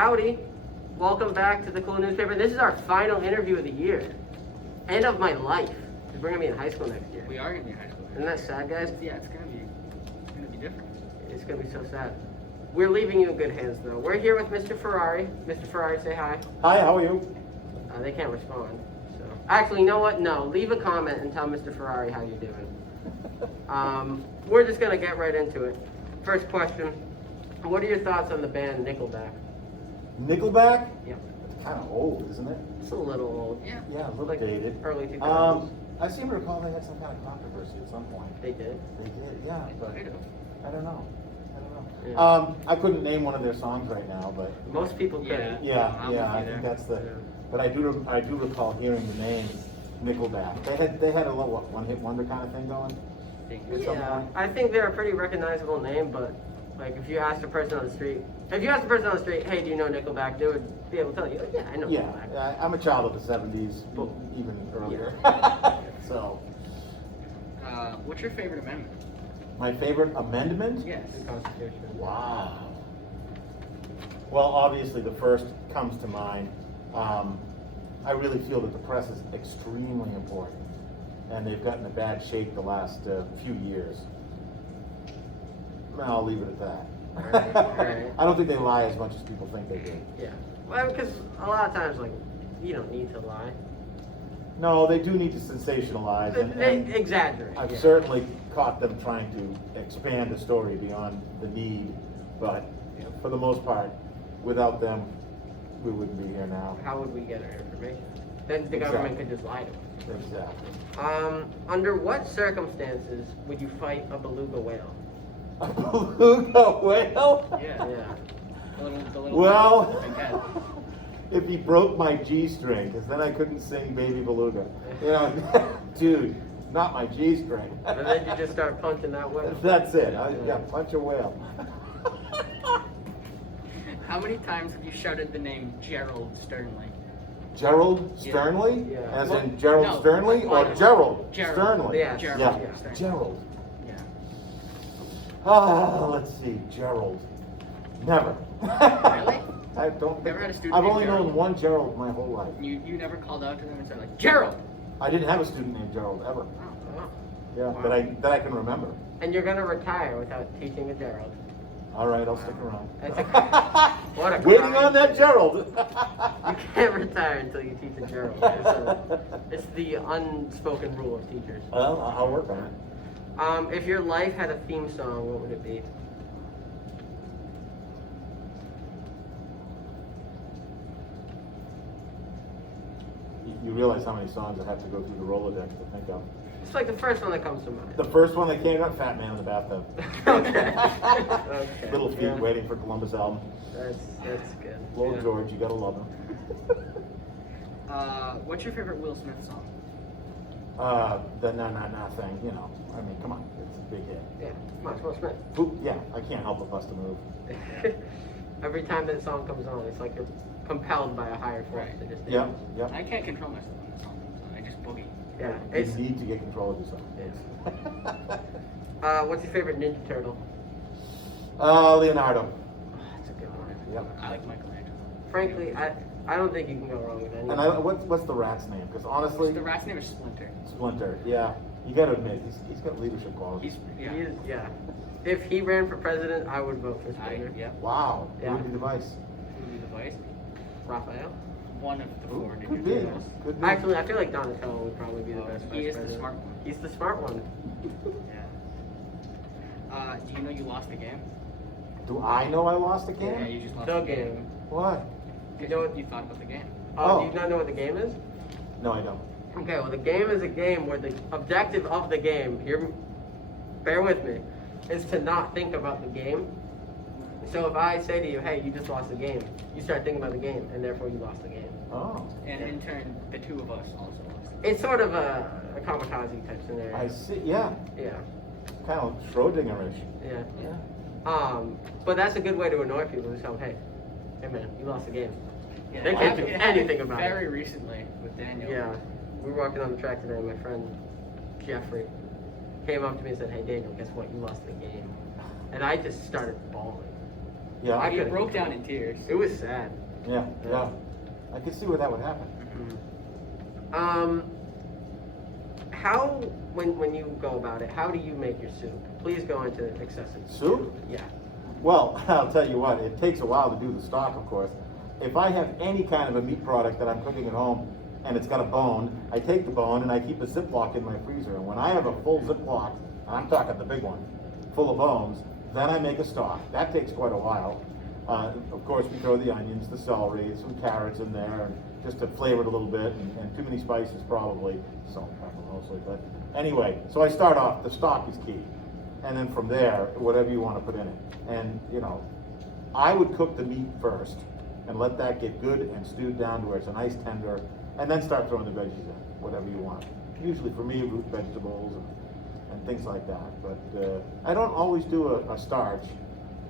Howdy. Welcome back to the Cool Newspaper. This is our final interview of the year. And of my life. Because we're going to be in high school next year. We are going to be in high school. Isn't that sad, guys? Yeah, it's gonna be different. It's going to be so sad. We're leaving you in good hands, though. We're here with Mr. Ferrari. Mr. Ferrari, say hi. Hi, how are you? They can't respond. So, actually, you know what? No, leave a comment and tell Mr. Ferrari how you're doing. We're just going to get right into it. First question. What are your thoughts on the band Nickelback? Nickelback? Yeah. It's kind of old, isn't it? It's a little old. Yeah. Yeah, a little Like dated. early 2000s. I seem to recall they had some kind of controversy at some point. They did. They did, yeah, but Kind of. I don't know. Yeah. I couldn't name one of their songs right now, but Most people could. Yeah. yeah, I'm yeah, with I you think there. that's the. Yeah. But I do recall hearing the name Nickelback. They had a little one-hit wonder kind of thing going. At some Yeah, point. I think they're a pretty recognizable name, but like if you asked a person on the street, hey, do you know Nickelback? They would be able to tell you, yeah, I know Yeah, Nickelback. I'm a child of the '70s, But- even earlier. So, What's your favorite amendment? my favorite amendment? Yes. The Constitution. Wow. Well, obviously the first comes to mind. I really feel that the press is extremely important, and they've gotten in bad shape the last few years. I'll leave it at that. Right. I don't think they lie as much as people think they do. Yeah. Well, because a lot of times, like, you don't need to lie. No, they do need to sensationalize, They and exaggerate. I've yeah. certainly caught them trying to expand the story beyond the need, but for the most part, without them, we wouldn't be here now. How would we get our information? Then the Exactly. government could just lie to us. Exactly. Under what circumstances would you fight a beluga whale? A beluga whale? Yeah. Yeah. The little Well, big head. if he broke my G string, because then I couldn't sing Baby Beluga. You know, dude, not my G string. And then you just start punching that whale. That's it. Yeah, punch a whale. How many times have you shouted the name Gerald Sternly? Gerald Yeah. Sternly? Yeah. As Well, in Gerald no, Sternly or like- Gerald Gerald. Sternly? Yeah. Gerald. Yeah, Sternly. Gerald. Yeah. Ah, let's see, Gerald. Never. Really? I don't think. Never had a student I've named only Gerald? known one Gerald my whole life. You never called out to them and said like Gerald. I didn't have a student named Gerald ever. Oh. Yeah, Wow. that I can remember. And you're gonna retire without teaching a Gerald. All right, I'll stick around. That's what a Waiting crime. on that Gerald. You can't retire until you teach a Gerald. It's the unspoken rule of teachers. Well, I'll work on it. If your life had a theme song, what would it be? You realize how many songs I have to go through the Rolodex to think of. It's like the first one that comes to mind. The first one that came out, Fat Man in the Bathtub. Okay. Okay. Little Feet Yeah. Waiting for Columbus album. That's good. Lord Yeah. George, you gotta love him. What's your favorite Will Smith song? The Na Na Na thing, you know. I mean, come on, it's a big hit. Yeah. Come on, Will Smith. Yeah, I can't help but bust a move. Every time that song comes on, it's like you're compelled by a higher force Right. to just Yep, yep. I can't control myself when the song comes on. I just boogie. Yeah. You It's need to get control of yourself. what's your favorite Ninja Turtle? Leonardo. That's a good one. Yep. I like Michelangelo. Frankly, I don't think you can go wrong with any. And what's the rat's name? Because honestly, The rat's name is Splinter. Splinter. Yeah, you got to admit he's got leadership qualities. He's He is, yeah. If he ran for president, I would vote for Splinter. Yeah. Wow. Yeah. Who would be the vice? Who would be the vice? Raphael. One of the four Could Ninja be. Turtles. Could be. Actually, I feel like Donatello would probably be the Oh, best he vice is the president. smart one. He's the smart one. Yeah. Do you know you lost the game? Do I know I lost the game? Yeah, you just lost The game. What? You know what? You thought about the game. Oh, Oh. do you not know what the game is? No, I don't. Okay, well, the game is a game where the objective of the game, here, bear with me, is to not think about the game. So if I say to you, hey, you just lost the game, you start thinking about the game, and therefore you lost the game. Oh. And in turn, the two of us also lost. It's sort of a kamikaze type scenario. I see. Yeah. Yeah, Kind of Schrodingerish. yeah. Yeah. But that's a good way to annoy people. Just tell them, hey man, you lost the game. Yeah, They it can't happened- do it happened anything about it. Very recently with Daniel. Yeah, we were walking on the track today, and my friend Jeffrey came up to me and said, hey Daniel, guess what? You lost the game. And I just started bawling. Yeah. I You couldn't broke control down in tears. It was sad. Yeah, yeah. I can see where that would happen. How when you go about it, how do you make your soup? Please go into excessive Soup? Yeah. Well, I'll tell you what, it takes a while to do the stock, of course. If I have any kind of a meat product that I'm cooking at home and it's got a bone, I take the bone and I keep a Ziploc in my freezer. And when I have a full Ziploc, and I'm talking the big one, full of bones, then I make a stock. That takes quite a while. Of course, we throw the onions, the celery, some carrots in there, and just to flavor it a little bit, and too many spices probably, salt, pepper mostly. But anyway, so I start off, the stock is key. And then from there, whatever you want to put in it. And, you know, I would cook the meat first and let that get good and stewed down to where it's a nice tender, and then start throwing the veggies in, whatever you want. Usually for me, root vegetables and things like that. But I don't always do a starch.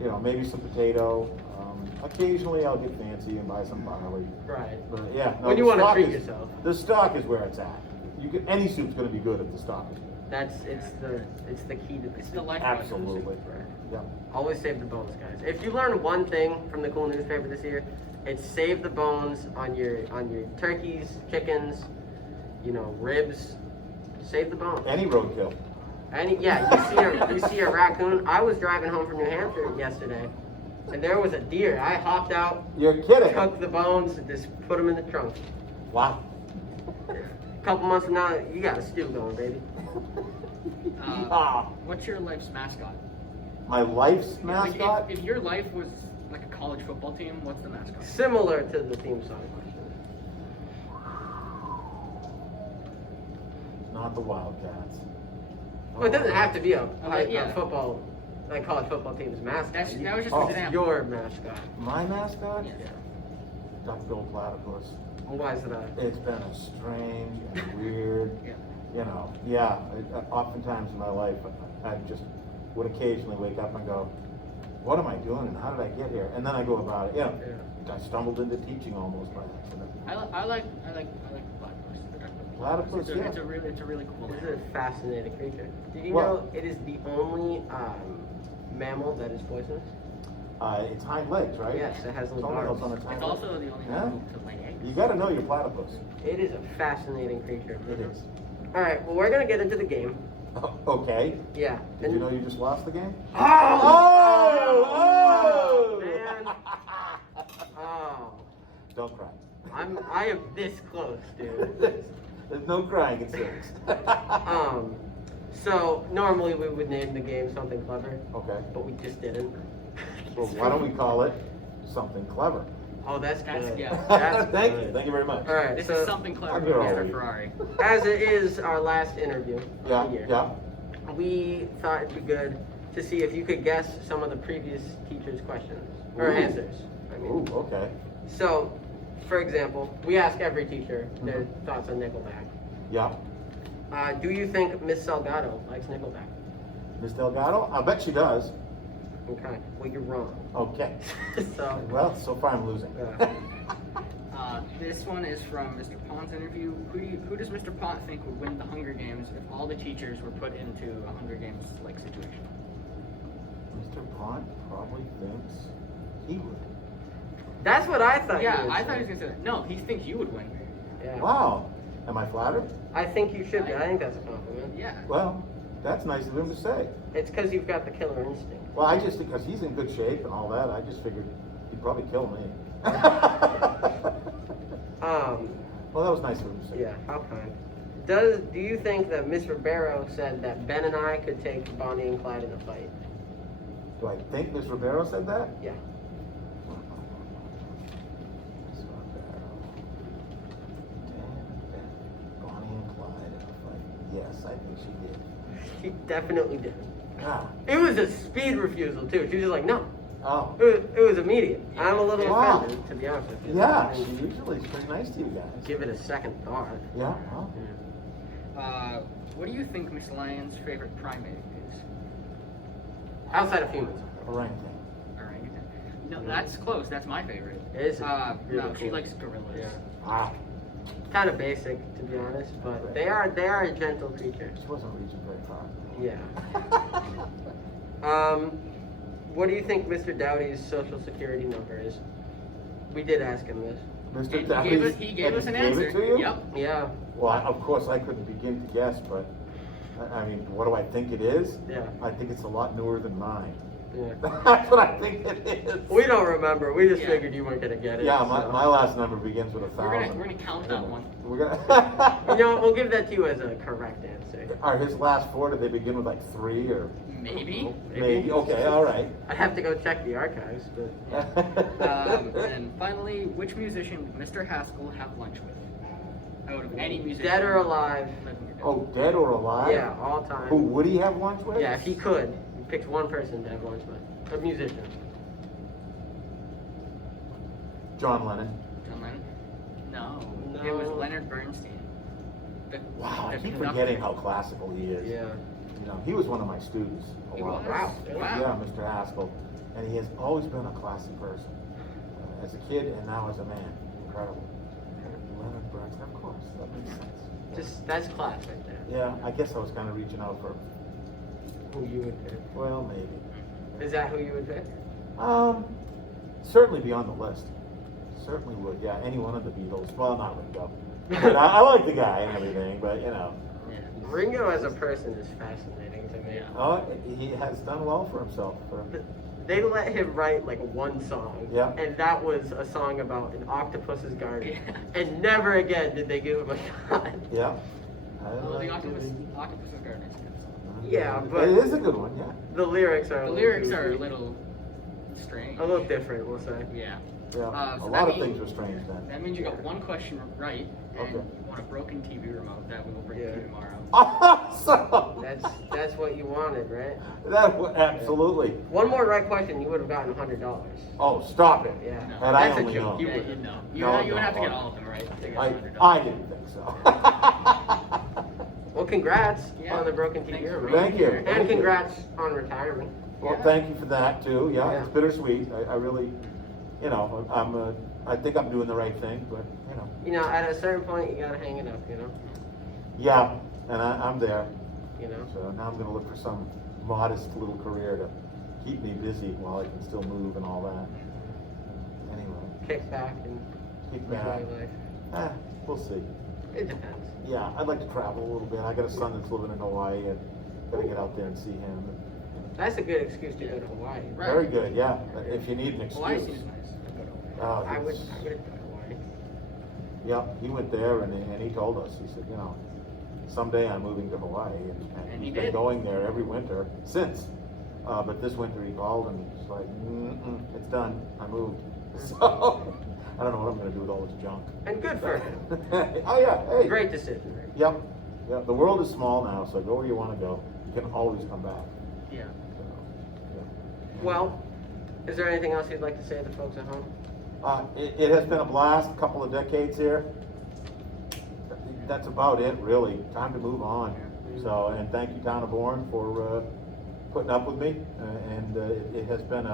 You know, maybe some potato. Occasionally I'll get fancy and buy some barley. Right. But yeah, no, When you the want to stock treat is- yourself. The stock is where it's at. Any soup's going to be good if the stock is good. It's the key to It's the life. Absolutely. Right. Yeah. Always save the bones, guys. If you learn one thing from the cool newspaper this year, it's save the bones on your turkeys, chickens, you know, ribs. Save the bones. Any roadkill. You see a raccoon. I was driving home from New Hampshire yesterday, and there was a deer. I hopped out, You're kidding. took the bones, and just put them in the trunk. Wow. A couple months from now, you got a stew going, baby. What's your life's mascot? My life's Like, mascot? if your life was like a college football team, what's the mascot? Similar to the theme song question. Not the Wildcats. Well, it doesn't have to be a yeah. football, like college football team's mascot. That was just Oh. an It's example. your mascot. My mascot? Yeah. Duck-billed platypus. Why is that? It's been a strange and weird, Yeah. you know, yeah. Oftentimes in my life, I just would occasionally wake up and go, what am I doing and how did I get here? And then I go about it. You know, I stumbled into teaching almost by accident. I like platypus. Platypus, yeah. It's a really cool. This is a fascinating creature. Did you Well- know it is the only mammal that is poisonous? It's hind legs, right? Yes, it has little Toenails barbs. on its hind It's legs. also the only Yeah. one to lay eggs. You gotta know your platypus. It is a fascinating creature. It is. All right, well, we're gonna get into the game. Okay. Yeah. Did you know you just lost the game? Oh, man. Oh, Don't cry. I am this close, dude. There's no crying in civics. So normally we would name the game something clever, Okay. but we just didn't. Well, why don't we call it something clever? Oh, that's That's- good. yeah. That's Thank good. you. Thank you very much. All right, This so is something clever I'm from here all Mr. week. Ferrari. as it is our last interview of Yeah, the year, yeah. we thought it'd be good to see if you could guess some of the previous teachers' questions or Ooh. answers. I mean, Ooh, okay. so, for example, we ask every teacher their Mhm. thoughts on Nickelback. Yeah. Do you think Miss Salgado likes Nickelback? Miss Delgado? I bet she does. Okay, well you're wrong. Okay. So, Well, so far I'm losing. Yeah. This one is from Mr. Pond's interview. Who does Mr. Pond think would win the Hunger Games if all the teachers were put into a Hunger Games like situation? Mr. Pont probably thinks he would. that's what I thought. you Yeah, would I say. thought he was gonna say no. He thinks you would win. Yeah. Wow. Am I flattered? I think you should be. I think that's a compliment. Yeah. Well, that's nice of him to say. It's because you've got the killer instinct. Well, I just, because he's in good shape and all that, I just figured he'd probably kill me. Well, that was nice of him to say. Yeah, how kind. Do you think that Miss Ribeiro said that Ben and I could take Bonnie and Clyde in a fight? Do I think Miss Ribeiro said that? Yeah. Miss Ribeiro. Bonnie and Clyde in a fight. Yes, I think she did. She definitely did. Ah. It was a speed refusal too. She was just like, no. Oh. It was immediate. I'm a little Wow. offended, to be honest with you. Yeah, I she didn't usually is pretty nice to you guys. give it a second thought. Yeah, well, What do you think Miss Lyon's favorite primate is? Outside of humans. orangutan. Orangutan. No, that's close. That's my favorite. Is it? No, Really she cool. likes gorillas. Yeah. Ah, Kind of basic, to be honest, but they are a gentle creature. she wasn't reaching very far. Yeah. What do you think Mr. Dowdy's social security number is? We did ask him this. Mr. And Davies, he gave us an gave answer. it to you? Yep. Yeah. Well, of course, I couldn't begin to guess, but, I mean, what do I think it is? Yeah. I think it's a lot newer than mine. Yeah. That's what I think it is. We don't remember. We just Yeah. figured you weren't gonna get it. Yeah, so. my last number begins with We're 1,000. gonna count that one. We're gonna. You know, we'll give that to you as a correct answer. Are his last four, did they begin with like 3 or? Maybe. Maybe, okay, all right. I'd have to go check the archives, but And finally, which musician would Mr. Haskell have lunch with? Out of any musician. dead or alive. living or dead. Oh, dead or alive? Yeah, all time. Who would he have lunch with? Yeah, if he could, he picked one person to have lunch with. A musician. John Lennon. John Lennon? No. No. It was Leonard Bernstein. The- Wow, I the keep conductor. forgetting how classical he is. Yeah. You know, he was one of my students a He while was? back. Wow. Yeah, Mr. Haskell. And he has always been a classy person. As a kid and now as a man. Incredible. Leonard Bernstein, of course, that makes sense. Just that's class right there. Yeah, I guess I was kind of reaching out for, Who you would pick? well, maybe. Is that who you would pick? Certainly be on the list. Certainly would, yeah. Any one of the Beatles. Well, not Ringo. But I like the guy and everything, but you know. Yeah. Ringo as a person is fascinating to me. Yeah. Oh, he has done well for himself. They let him write like one song, Yeah. and that was a song about an octopus's garden. Yeah. And never again did they give him a shot. Yeah. Well, the Octopus's Garden is a good song. Yeah, but It is a good one, yeah. the lyrics are The a lyrics little are a goofy. little strange. a little different, we'll say. Yeah. Yeah. So A that lot of means- things were strange then. That means you got one question right, and Okay. you want a broken TV remote that we will bring to Yeah. you tomorrow. Awesome! That's what you wanted, right? Absolutely. One more right question, you would have gotten $100. Oh, stop it. Yeah. No. Had I That's a only joke. known. You Yeah, wouldn't. no. No, You would no, have to get oh. all of them right to get I $100. didn't think so. Well, congrats Yeah. on the broken TV Thanks for remote. being Thank you. here. And Thank you. congrats on retirement. Well, Yeah. thank you for that too. Yeah, Yeah. it's bittersweet. I really, you know, I think I'm doing the right thing, but you know. You know, at a certain point, you gotta hang it up, you know? Yeah, and I'm there. You know? So now I'm gonna look for some modest little career to keep me busy while I can still move and all that. Anyway, Kick back and kick enjoy back. life. We'll see. It depends. Yeah, I'd like to travel a little bit. I got a son that's living in Hawaii and gotta get out there and see him. That's a good excuse to go to Hawaii. Right. Very good, yeah, if you need an Hawaii excuse. seems nice. Oh, I would it's- go to Hawaii. Yeah, he went there and he told us, he said, you know, someday I'm moving to Hawaii, and And he he's been did. going there every winter since. But this winter he called and he's like, it's done, I moved. So, I don't know what I'm gonna do with all this junk. And good for him. Oh, yeah, hey. Great decision, Rick. Yep, yeah, the world is small now, so go where you wanna go. You can always come back. Yeah. So, yeah. Well, is there anything else you'd like to say to folks at home? It has been a blast, a couple of decades here. That's about it, really. Time to move on. So, and thank you, Town of Bourne, for putting up with me. And it has been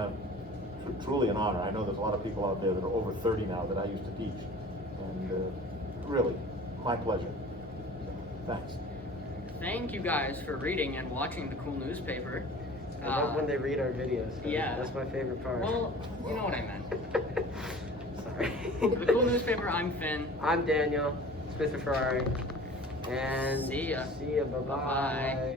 truly an honor. I know there's a lot of people out there that are over 30 now that I used to teach. And really, my pleasure. Thanks. Thank you guys for reading and watching the cool newspaper. I love when they read our videos. yeah. That's my favorite part. Well, you know what I meant. Sorry. The cool newspaper, I'm Finn. I'm Daniel. It's Mr. Ferrari. And See ya. See ya. Bye-bye. Bye-bye.